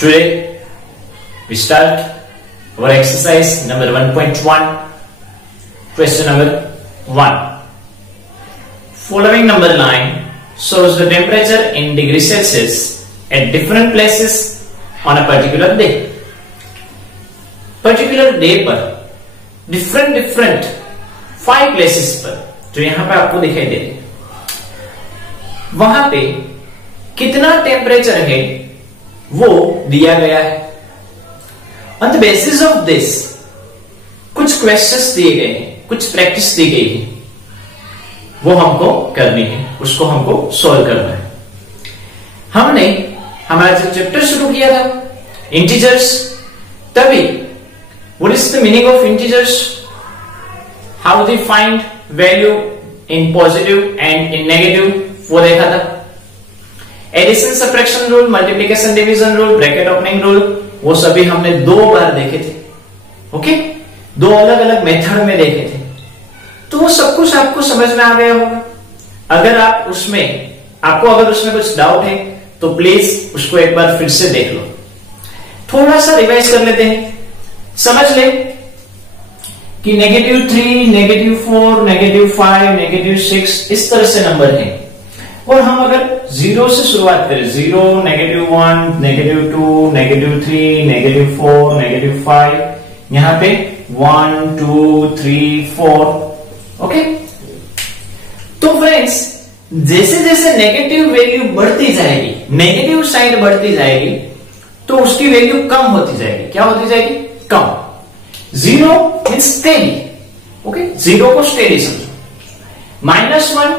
Today we start our exercise number 1.1. Question number 1. Following number line shows the temperature in degree Celsius at different places on a particular day. Particular day पर different 5 places पर जो यहां पे आपको दिखाई दे रही है, वहां पे कितना टेम्परेचर है वो दिया गया है. On the basis of this कुछ क्वेश्चंस दिए गए हैं, कुछ प्रैक्टिस दी गई है, वो हमको करनी है, उसको हमको सॉल्व करना है. हमने हमारा जो चैप्टर शुरू किया था इंटीजर्स, तभी what is the meaning of integers, how they find value in positive and in negative, वो देखा था. Addition subtraction rule, multiplication division rule, bracket opening rule, वो सभी हमने 2 बार देखे थे. ओके, 2 अलग अलग मेथड में देखे थे, तो वो सब कुछ आपको समझ में आ गया होगा. अगर आपको उसमें कुछ डाउट है तो प्लीज उसको एक बार फिर से देख लो. थोड़ा सा रिवाइज कर लेते हैं. समझ ले कि -3, -4, -5, -6 इस तरह से नंबर है, और हम अगर 0 से शुरुआत करें, 0, -1, -2, -3, -4, -5, यहां पे 1, 2, 3, 4. ओके, तो फ्रेंड्स जैसे जैसे नेगेटिव वैल्यू बढ़ती जाएगी, नेगेटिव साइड बढ़ती जाएगी, तो उसकी वैल्यू कम होती जाएगी. क्या होती जाएगी? कम. 0 मीन्स स्टेडी. ओके, 0 को स्टेडी समझो. -1,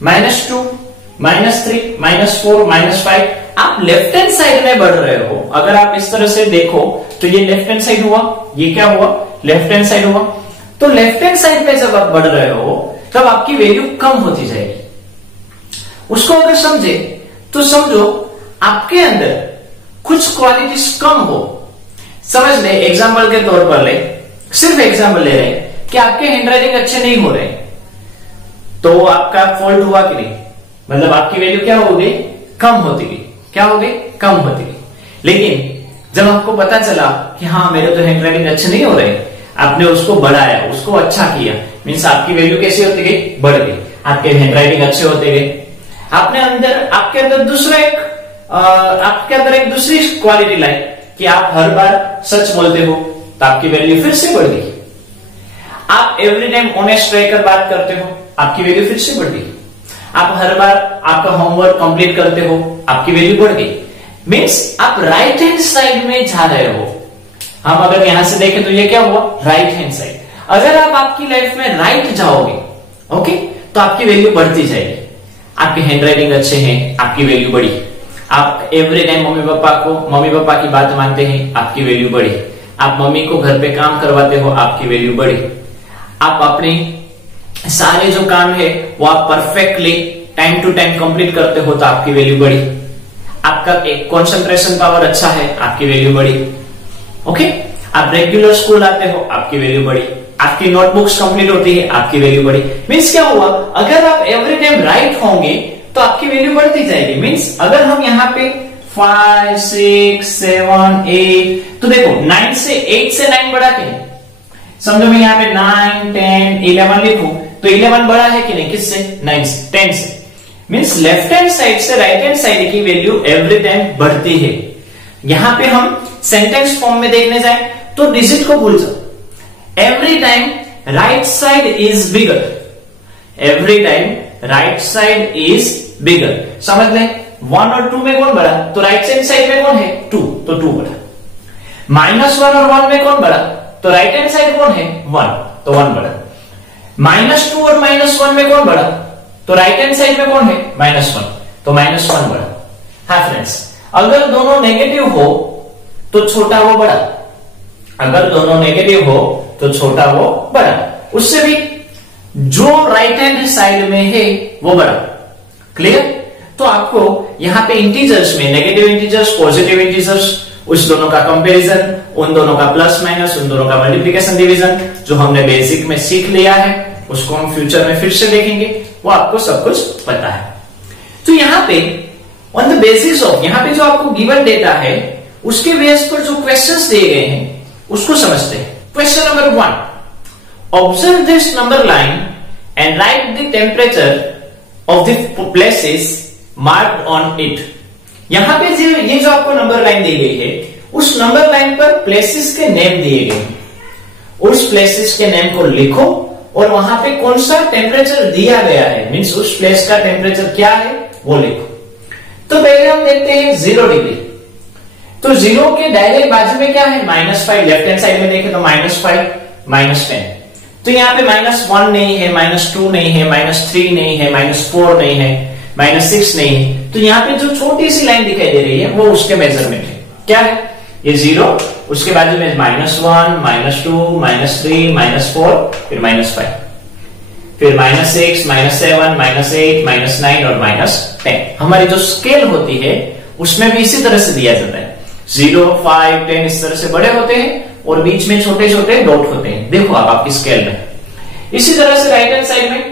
-2, -3, -4, -5, आप लेफ्ट हैंड साइड में बढ़ रहे हो. अगर आप इस तरह से देखो तो ये लेफ्ट हैंड साइड हुआ, ये क्या हुआ? लेफ्ट हैंड साइड हुआ. तो लेफ्ट हैंड साइड में जब आप बढ़ रहे हो तब आपकी वैल्यू कम होती जाएगी. उसको अगर समझे तो समझो आपके अंदर कुछ क्वालिटीज कम हो. समझ ले, एग्जाम्पल के तौर पर ले, सिर्फ एग्जाम्पल ले रहे हैं कि आपके हैंडराइटिंग अच्छे नहीं हो रहे, तो आपका फॉल्ट हुआ कि नहीं, मतलब आपकी वैल्यू क्या होगी? कम होती गई. क्या होगी? कम होती गई. लेकिन जब आपको पता चला कि हाँ मेरे तो हैंडराइटिंग अच्छे नहीं हो रहे, आपने उसको बढ़ाया, उसको अच्छा किया, मीन्स आपकी वैल्यू कैसी होती गई? बढ़ गई. आपके हैंडराइटिंग अच्छे होते गए. आपके अंदर एक दूसरी क्वालिटी लाई कि आप हर बार सच बोलते हो, तो आपकी वैल्यू फिर से बढ़ गई. आप एवरी टाइम ऑनेस्ट रहकर बात करते हो, आपकी वैल्यू फिर से बढ़ गई. आप हर बार आपका होमवर्क कंप्लीट करते हो, आपकी वैल्यू बढ़ गई. मीन्स आप राइट हैंड साइड में जा रहे हो. हम अगर यहां से देखें तो ये क्या हुआ? Right hand side. अगर आप आपकी लाइफ में राइट जाओगे, ओके, तो आपकी वैल्यू बढ़ती जाएगी. आपके हैंडराइटिंग अच्छे हैं, आपकी वैल्यू बढ़ी. आप एवरी टाइम मम्मी पापा की बात मानते हैं, आपकी वैल्यू बढ़ी. आप मम्मी को घर पे काम करवाते हो, आपकी वैल्यू बढ़ी. आप अपने सारे जो काम है वो आप perfectly time to time complete करते हो, तो आपकी वैल्यू बढ़ी. आपका एक कंसंट्रेशन पावर अच्छा है, आपकी वैल्यू बढ़ी. ओके, आप रेगुलर स्कूल आते हो, आपकी वैल्यू बढ़ी. आपकी नोटबुक्स कंप्लीट होती है, आपकी वैल्यू बढ़ी. मीन्स क्या हुआ? अगर आप एवरी टाइम राइट होंगे तो आपकी वैल्यू बढ़ती जाएगी. मीन्स अगर हम यहाँ पे 5, 6, 7, 8, तो देखो 9 से 8 से 9 बढ़ाते हैं. समझो मैं यहाँ पे 9, 10, 11 लिखूं तो 11 बड़ा है कि नहीं? किससे? 9 से, 10 से. मीन्स लेफ्ट हैंड साइड से राइट हैंड साइड की वैल्यू एवरी टाइम बढ़ती है. यहां पे हम सेंटेंस फॉर्म में देखने जाए तो डिजिट को भूल जाओ. Every time right side is bigger. Every time right side is bigger. समझ लें, 1 और 2 में कौन बड़ा? तो राइट हैंड साइड में कौन है? 2, तो 2 बड़ा. -1 और 1 में कौन बड़ा? तो राइट हैंड साइड कौन है? 1, तो 1 बड़ा. -2 और -1 में कौन बड़ा? तो राइट हैंड साइड में कौन है? -1, तो -1 बड़ा. हाँ फ्रेंड्स, अगर दोनों नेगेटिव हो तो छोटा वो बड़ा. अगर दोनों नेगेटिव हो तो छोटा वो बड़ा. उससे भी जो राइट हैंड साइड में है वो बड़ा. क्लियर? तो आपको यहां पे इंटीजर्स में नेगेटिव इंटीजर्स, पॉजिटिव इंटीजर्स, उस दोनों का कंपैरिजन, उन दोनों का प्लस माइनस, उन दोनों का मल्टीप्लिकेशन डिवीजन, जो हमने बेसिक में सीख लिया है, उसको हम फ्यूचर में फिर से देखेंगे. वो आपको सब कुछ पता है. तो यहां पे ऑन द बेसिस ऑफ, यहां पे जो आपको गिवन डेटा है उसके बेस पर जो क्वेश्चंस दिए गए हैं उसको समझते हैं। Question number 1, observe this number line and right the temperature of the places marked on it. यहां पे ये जो आपको नंबर लाइन दी गई है, उस नंबर लाइन पर प्लेसेस के नेम दिए गए हैं, उस प्लेसेस के नेम को लिखो और वहां पे कौन सा टेम्परेचर दिया गया है, मीन्स उस प्लेस का टेम्परेचर क्या है वो लिखो। तो पहले हम देखते हैं 0 डिग्री। तो 0 के डायरेक्ट बाजू में क्या है, -5। लेफ्ट हैंड साइड में देखें तो -5, -10। तो यहाँ पे -1 नहीं है, -2 नहीं है, -3 नहीं है, -4 नहीं है, -6 नहीं है। तो यहाँ पे जो छोटी सी लाइन दिखाई दे रही है वो उसके मेजरमेंट है। क्या है ये 0, उसके बाजू में -1, -2, -3, -4, फिर -5, फिर -6, -7, -8, -9 और -10। हमारी जो स्केल होती है उसमें भी इसी तरह से दिया जाता है। 0, 5, 10 इस तरह से बड़े होते हैं और बीच में छोटे छोटे डॉट होते हैं। देखो आप आपकी स्केल में। इसी तरह से राइट हैंड साइड में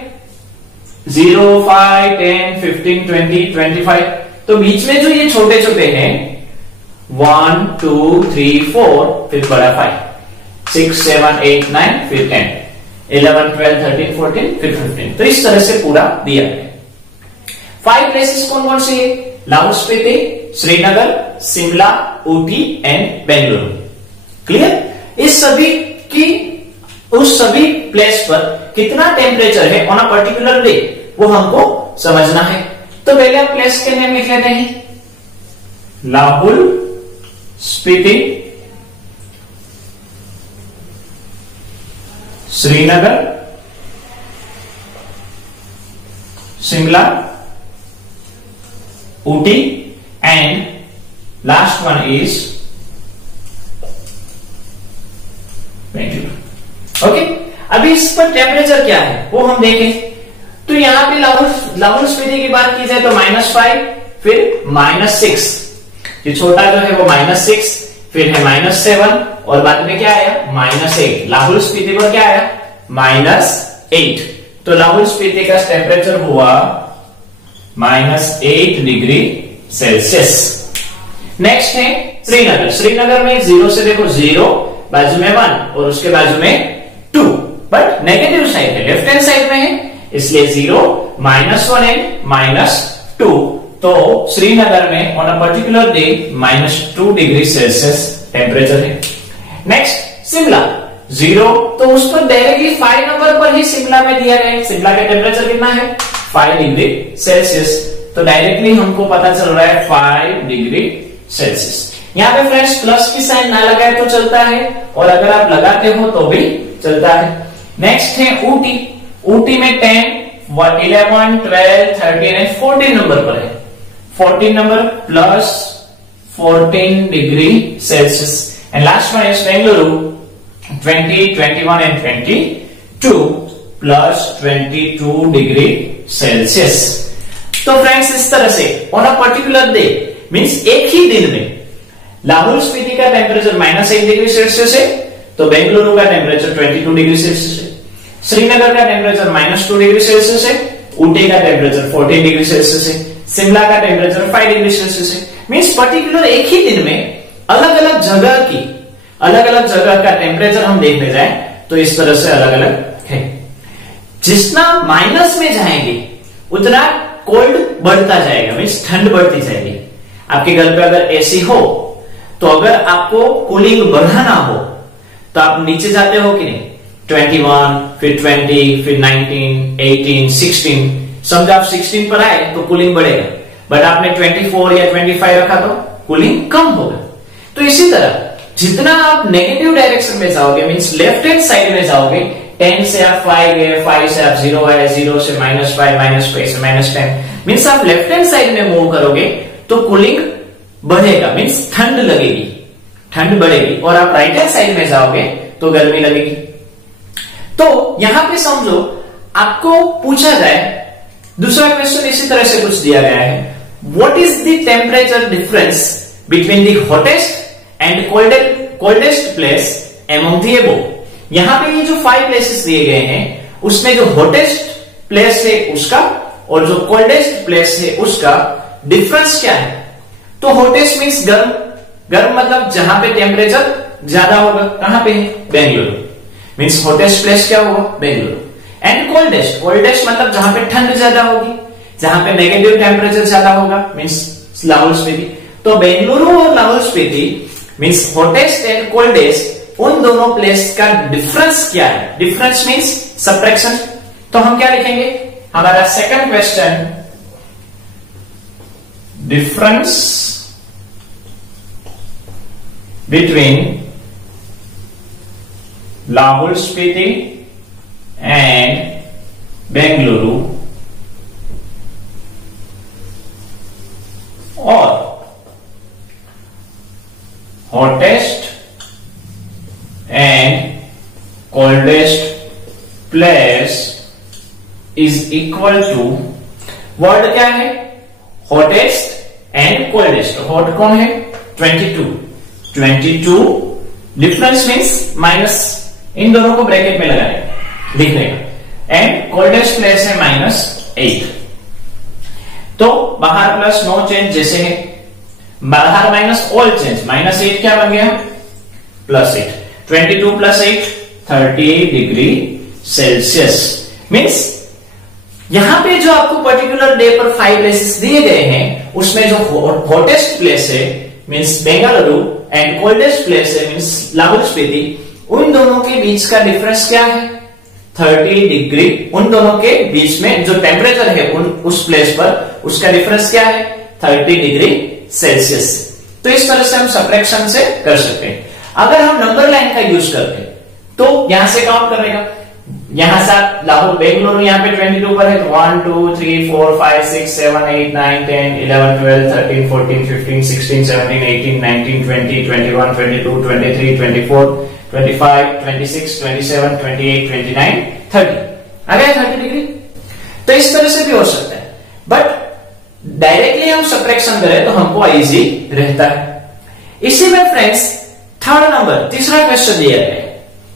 0, 5, 10, 15, 20, 25। तो बीच में जो ये छोटे छोटे हैं 1, 2, 3, 4, फिर बड़ा 5, 6, 7, 8, 9, फिर 10, 11, 12, 13, 14, फिर 15। तो इस तरह से पूरा दिया है। 5 प्लेसेस कौन कौन सी है, लाहौल स्पीति, श्रीनगर, शिमला, ऊटी एंड बेंगलुरु। क्लियर। इस सभी की उस सभी प्लेस पर कितना टेम्परेचर है ऑन अ पर्टिकुलर डे वो हमको समझना है। तो पहले हम प्लेस के नेम लिख लेते हैं, Lahaul Spiti, Srinagar, Shimla, Ooty and last one is Bengaluru. Okay, अभी इस पर टेम्परेचर क्या है वो हम देखें। तो यहां पे लाहौल स्पीति की बात की जाए तो -5, फिर -6, ये छोटा जो है वो -6, फिर है -7 और बाद में क्या आया -8। लाहौल स्पीति पर क्या आया -8। तो लाहौल स्पीति का टेम्परेचर हुआ -8 डिग्री सेल्सियस। नेक्स्ट है श्रीनगर। श्रीनगर में 0 से देखो 0, बाजू में 1 और उसके बाजू में 2, बट नेगेटिव साइड है, लेफ्ट हैंड साइड में है, इसलिए 0, -1 एंड -2। तो श्रीनगर में on a particular day -2 degree Celsius temperature है। नेक्स्ट शिमला 0, तो उस पर डायरेक्टली 5 नंबर पर ही शिमला में दिया गया है। शिमला का टेम्परेचर कितना है 5 डिग्री सेल्सियस। तो डायरेक्टली हमको पता चल रहा है 5 डिग्री सेल्सियस। यहाँ पे फ्रेंड्स प्लस की साइन ना लगाए तो चलता है और अगर आप लगाते हो तो भी चलता है। नेक्स्ट है ऊटी। ऊटी में 10, 11, 12, 13 एंड 14 नंबर पर है। 14 number plus 14 degree Celsius. And last one is Bengaluru 20, 21 and 22 plus 22 degree Celsius. तो फ्रेंड्स इस तरह से on a particular day means एक ही दिन में लाहौल स्पीति का टेम्परेचर -8 डिग्री सेल्सियस है, तो बेंगलुरु का टेम्परेचर 22 डिग्री सेल्सियस है। श्रीनगर का टेम्परेचर -2 डिग्री सेल्सियस है, ऊटी का टेम्परेचर 14 डिग्री सेल्सियस है, शिमला का टेम्परेचर 5 डिग्री सेल्सियस है। मींस पर्टिकुलर एक ही दिन में अलग अलग जगह का टेम्परेचर हम देखने जाए तो इस तरह से अलग अलग है। जितना माइनस में जाएंगे उतना कोल्ड बढ़ता जाएगा, मीन्स ठंड बढ़ती जाएगी। आपके घर पे अगर एसी हो तो अगर आपको कूलिंग बढ़ाना हो तो आप नीचे जाते हो कि नहीं, 21, फिर 20, फिर 19, 18, 16। समझो आप 16 पर आए तो कूलिंग बढ़ेगा, बट आपने 24 या 25 रखा तो कूलिंग कम होगा। तो इसी तरह जितना आप नेगेटिव डायरेक्शन में जाओगे, मींस लेफ्ट हैंड साइड में जाओगे, 10 से आप 5 गए, 5 से आप 0 आए, 0 से -5, -5 से -10, मींस आप लेफ्ट हैंड साइड में मूव करोगे तो कूलिंग बढ़ेगा, मींस ठंड लगेगी, ठंड बढ़ेगी। और आप राइट हैंड साइड में जाओगे तो गर्मी लगेगी। तो यहां पे समझो आपको पूछा जाए, दूसरा क्वेश्चन इसी तरह से कुछ दिया गया है, what is the temperature difference between the hottest and coldest place among the above. यहां पे ये जो 5 प्लेसेस दिए गए हैं उसमें जो हॉटेस्ट प्लेस है उसका और जो कोल्डेस्ट प्लेस है उसका डिफरेंस क्या है? तो हॉटेस्ट मीन्स गर्म, गर्म मतलब जहां पे टेम्परेचर ज्यादा होगा, कहां पे है? बेंगलुरु, मीन्स हॉटेस्ट प्लेस क्या होगा? बेंगलुरु। एंड कोल्डेस्ट, कोल्डेस्ट मतलब जहां पे ठंड ज्यादा होगी, जहां पे नेगेटिव टेम्परेचर ज्यादा होगा, मीन्स लाहौल स्पीति। तो बेंगलुरु और Lahaul Spiti means hottest and coldest, उन दोनों प्लेस का डिफरेंस क्या है? Difference means subtraction. तो हम क्या लिखेंगे? हमारा second question, difference between Lahaul Spiti and Bengaluru और hottest and coldest place is equal to, word क्या है? Hottest and coldest. हॉट कौन है? 22 डिफरेंस मीन्स माइनस, इन दोनों को ब्रैकेट में लगाने लिखने का, एंड कोल्डेस्ट प्लेस है -8। तो बाहर प्लस नो चेंज जैसे है, बाहर माइनस ऑल चेंज, -8 क्या बन गया? +8। 22 + 8 38 डिग्री सेल्सियस। मीन्स यहां पे जो आपको पर्टिकुलर डे पर 5 प्लेसेस दिए गए हैं, उसमें जो हॉटेस्ट प्लेस है means Bengaluru and coldest place है मीन्स लाहौल स्पीति, उन दोनों के बीच का डिफरेंस क्या है? 30 डिग्री। उन दोनों के बीच में जो टेम्परेचर है उस प्लेस पर, उसका डिफरेंस क्या है? 30 डिग्री सेल्सियस। तो इस तरह से हम सबट्रैक्शन से कर सकते हैं। अगर हम नंबर लाइन का यूज करते हैं तो यहां से काउंट करने का, यहां से आप लाहौल बेंगलुरु यहाँ पे 22 पर है, तो 1 2 3 4 5 6 7 8 9 10 11 12 13 14 15 16 17 18 19 20 21 22 23 24 25 26 27 28 29 30 आ गया 30 डिग्री। तो इस तरह से भी हो सकता है, बट डायरेक्टली हम सबट्रैक्शन करें तो हमको इजी रहता है। इसी में फ्रेंड्स थर्ड नंबर, तीसरा क्वेश्चन दिया गया है,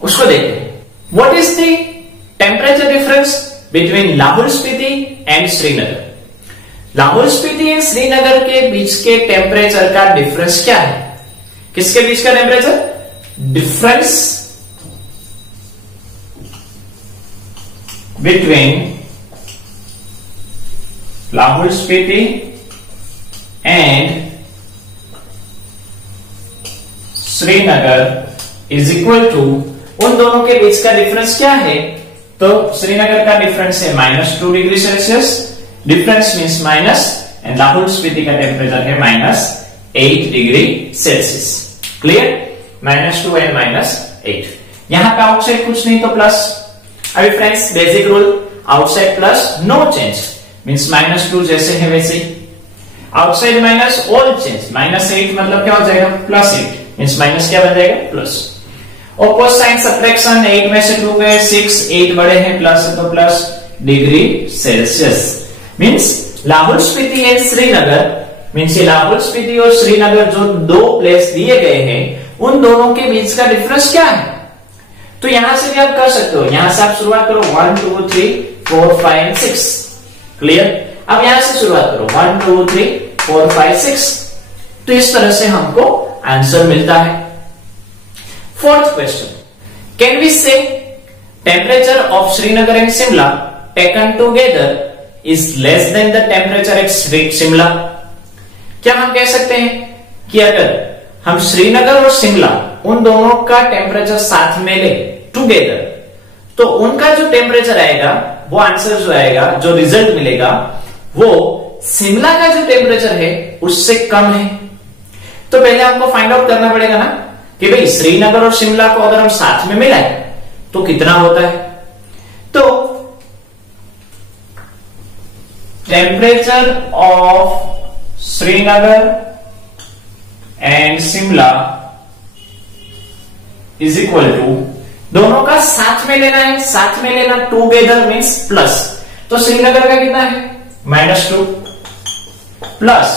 उसको देखते हैं। What is the temperature difference between Lahaul Spiti and Srinagar? Lahaul Spiti and Srinagar के बीच के टेम्परेचर का डिफरेंस क्या है? किसके बीच का temperature? Difference between Lahaul Spiti and Srinagar is equal to, उन दोनों के बीच का डिफरेंस क्या है? तो श्रीनगर का डिफरेंस है -2 degree Celsius, difference means minus, and Lahaul Spiti का टेम्परेचर है -8 डिग्री सेल्सियस। क्लियर? -2 एंड -8। यहां पे आउटसाइड कुछ नहीं तो प्लस। अभी friends basic rule, outside plus no change means -2 जैसे है वैसे ही, आउटसाइड माइनस ऑल चेंज, -8 मतलब क्या हो जाएगा? +8 मीन्स माइनस क्या बन जाएगा? प्लस। ऑपोजिट साइन सबट्रैक्शन, 8 में से 2 गए 6, 8 बड़े हैं प्लस है तो plus degree Celsius. Means Lahaul Spiti and Srinagar, means ये लाहौल स्पीति और श्रीनगर जो दो प्लेस दिए गए हैं, उन दोनों के बीच का डिफरेंस क्या है? तो यहां से भी आप कर सकते हो, यहां से आप शुरुआत करो 1 2 3 4 5 6। क्लियर? अब यहां से शुरुआत करो 1 2 3 4 5 6। तो इस तरह से हमको आंसर मिलता है। फोर्थ क्वेश्चन, कैन वी से temperature of Srinagar and Shimla taken together is less than the temperature at Shimla? क्या हम कह सकते हैं कि अगर हम श्रीनगर और शिमला उन दोनों का टेम्परेचर साथ में ले टुगेदर, तो उनका जो टेम्परेचर आएगा, वो आंसर जो आएगा, जो रिजल्ट मिलेगा, वो शिमला का जो टेम्परेचर है उससे कम है। तो पहले हमको फाइंड आउट करना पड़ेगा ना कि भाई श्रीनगर और शिमला को अगर हम साथ में मिलाएं तो कितना होता है। तो temperature of Srinagar and Shimla is equal to, दोनों का साथ में लेना है, साथ में लेना टुगेदर मीन्स प्लस। तो श्रीनगर का कितना है? -2 प्लस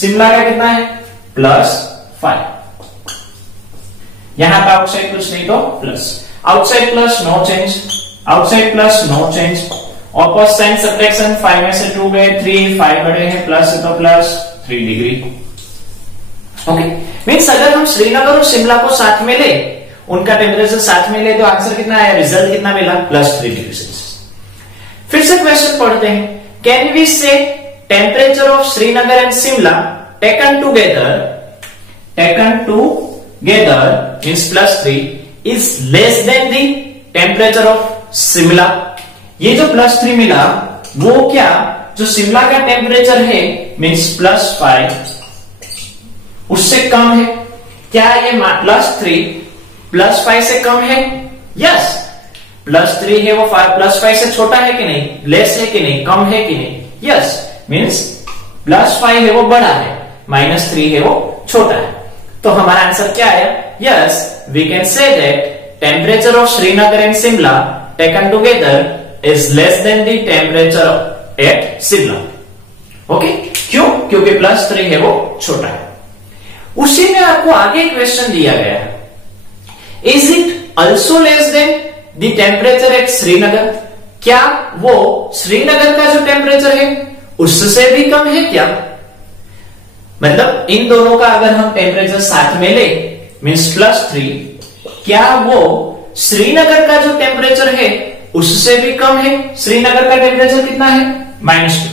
शिमला का कितना है? +5। यहां पे आउटसाइड कुछ नहीं तो plus, outside plus no change, outside plus no change, opposite sign subtraction, 5 में से 2 गए 3, 5 बड़े हैं, प्लस है तो प्लस 3 डिग्री। ओके, मीन्स अगर हम श्रीनगर और शिमला को साथ में ले, उनका टेम्परेचर साथ में ले, तो आंसर कितना आया, रिजल्ट कितना मिला, +3 डिग्री सेल्सियस। फिर से क्वेश्चन पढ़ते हैं, कैन वी से temperature of Srinagar and Shimla taken together means +3 is less than the temperature of Shimla. ये जो +3 मिला वो क्या, जो शिमला का टेम्परेचर है मीन्स +5 उससे कम है। क्या ये +3 से कम है? यस, +3 है वो +5 से छोटा है कि नहीं, लेस है कि नहीं, कम है कि नहीं? यस, मीन्स +5 है वो बड़ा है, -3 है वो छोटा है। तो हमारा आंसर क्या आया? Yes, we can say that temperature of Srinagar and Shimla taken together is less than the temperature at Shimla. Okay, क्यों? क्योंकि +3 है वो छोटा है। उसी में आपको आगे क्वेश्चन दिया गया है, is it also less than the temperature at Srinagar? क्या वो श्रीनगर का जो टेम्परेचर है उससे भी कम है क्या? मतलब इन दोनों का अगर हम टेम्परेचर साथ में ले मीन्स +3, क्या वो श्रीनगर का जो टेम्परेचर है उससे भी कम है? श्रीनगर का टेम्परेचर कितना है? -2।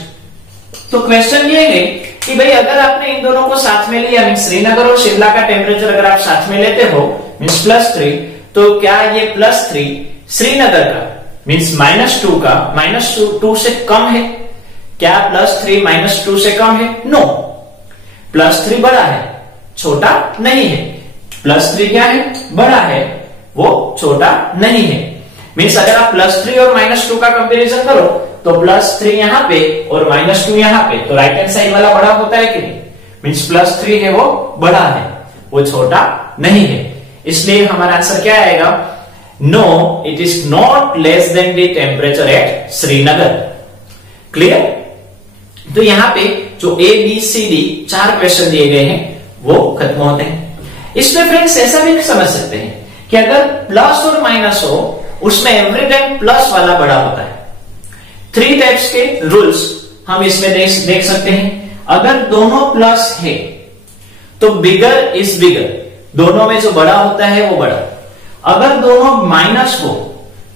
तो क्वेश्चन ये है कि भाई अगर आपने इन दोनों को साथ में लिया, मीन्स श्रीनगर और शिमला का टेम्परेचर अगर आप साथ में लेते हो मीन्स +3, तो क्या ये +3 श्रीनगर का मीन्स -2 का -2 से कम है? क्या +3 -2 से कम है? नो, +3 बड़ा है, छोटा नहीं है। +3 क्या है? बड़ा है, वो छोटा नहीं है। मीन्स अगर आप +3 और -2 का कंपैरिजन करो तो +3 यहां पे और -2 यहां पे, तो राइट हैंड साइड वाला बड़ा होता है कि नहीं? मीन्स +3 है वो बड़ा है, वो छोटा नहीं है। इसलिए हमारा आंसर क्या आएगा? No, it is not less than the temperature at Srinagar. Clear? तो यहां पे जो A, B, C, D 4 question दिए गए हैं वो खत्म होते हैं। इसमें फ्रेंड्स ऐसा भी समझ सकते हैं कि अगर प्लस और माइनस हो उसमें एवरी टाइम प्लस वाला बड़ा होता है। 3 टाइप्स के रूल्स हम इसमें देख सकते हैं। अगर दोनों प्लस है तो बिगर इज बिगर, दोनों में जो बड़ा होता है वो बड़ा। अगर दोनों माइनस हो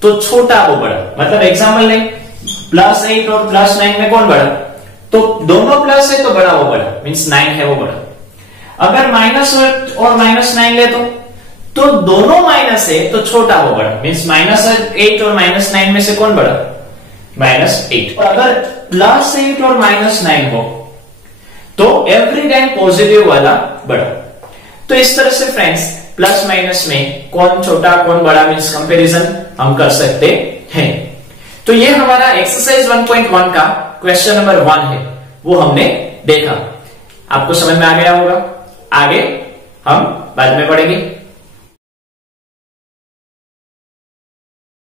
तो छोटा वो बड़ा। मतलब एग्जाम्पल लें, +8 और +9 में कौन बड़ा? तो दोनों प्लस है तो बड़ा वो बड़ा, मीन्स 9 है वो बड़ा। अगर -8 और -9 ले तो दोनों माइनस है तो छोटा वो बड़ा, मीन्स -8 और -9 में से कौन बड़ा? -8। अगर +8 और -9 हो तो एवरी टाइम पॉजिटिव वाला बड़ा। तो इस तरह से फ्रेंड्स प्लस माइनस में कौन छोटा कौन बड़ा मीन्स कंपैरिजन हम कर सकते हैं। तो ये हमारा एक्सरसाइज 1.1 का क्वेश्चन नंबर 1 है, वो हमने देखा। आपको समझ में आ गया होगा। आगे हम बाद में पढ़ेंगे।